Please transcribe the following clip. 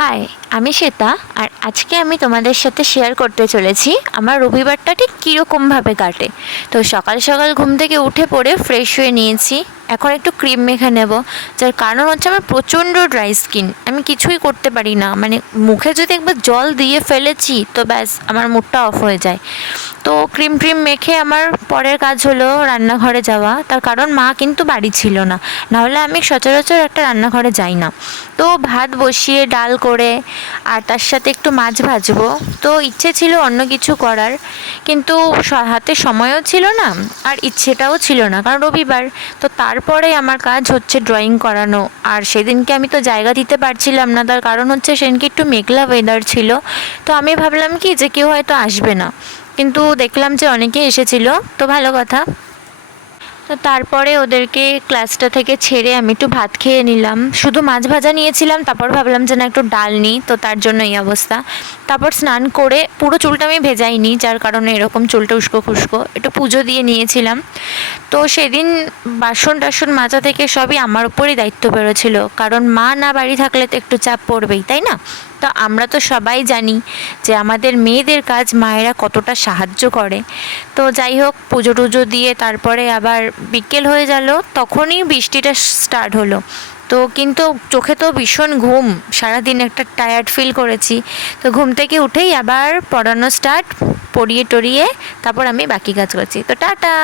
High, আমি শ্বেতা। আর আজকে আমি তোমাদের সাথে শেয়ার করতে চলেছি আমার রবিবারটা ঠিক কীরকমভাবে কাটে। তো সকাল সকাল ঘুম থেকে উঠে পড়ে ফ্রেশ হয়ে নিয়েছি। এখন একটু ক্রিম মেখে নেব, যার কারণ হচ্ছে আমার প্রচণ্ড ড্রাই স্কিন। আমি কিছুই করতে পারি না, মানে মুখে যদি একবার জল দিয়ে ফেলেছি তো ব্যাস আমার মুডটা অফ হয়ে যায়। তো ক্রিম মেখে আমার পরের কাজ হলো রান্নাঘরে যাওয়া, তার কারণ মা কিন্তু বাড়ি ছিল না, নাহলে আমি সচরাচর একটা রান্নাঘরে যাই না। তো ভাত বসিয়ে ডাল করে আর তার সাথে একটু মাছ ভাজবো। তো ইচ্ছে ছিল অন্য কিছু করার, কিন্তু হাতে সময়ও ছিল না আর ইচ্ছেটাও ছিল না, কারণ রবিবার। তো তারপরে আমার কাজ হচ্ছে ড্রয়িং করানো। আর সেদিনকে আমি তো জায়গা দিতে পারছিলাম না, তার কারণ হচ্ছে সেদিনকে একটু মেঘলা ওয়েদার ছিল। তো আমি ভাবলাম কি যে কেউ হয়তো আসবে না, কিন্তু দেখলাম যে অনেকেই এসেছিল, তো ভালো কথা। তো তারপরে ওদেরকে ক্লাসটা থেকে ছেড়ে আমি একটু ভাত খেয়ে নিলাম। শুধু মাছ ভাজা নিয়েছিলাম, তারপর ভাবলাম যে না একটু ডাল নিই, তো তার জন্য এই অবস্থা। তারপর স্নান করে পুরো চুলটা আমি ভেজাইনি, যার কারণে এরকম চুলটা উস্কো খুস্কো, একটু পুজো দিয়ে নিয়েছিলাম। তো সেদিন বাসন টাসন মাজা থেকে সবই আমার উপরই দায়িত্ব বেরোছিল, কারণ মা না বাড়ি থাকলে তো একটু চাপ পড়বেই, তাই না? তো আমরা তো সবাই জানি যে আমাদের মেয়েদের কাজ মায়েরা কতটা সাহায্য করে। তো যাই হোক, পুজো টুজো দিয়ে তারপরে আবার বিকেল হয়ে গেল, তখনই বৃষ্টিটা স্টার্ট হলো। তো কিন্তু চোখে তো ভীষণ ঘুম, সারাদিন একটা টায়ার্ড ফিল করেছি। তো ঘুম থেকে উঠেই আবার পড়ানো স্টার্ট, পড়িয়ে টড়িয়ে তারপর আমি বাকি কাজ করছি। তো টাটা।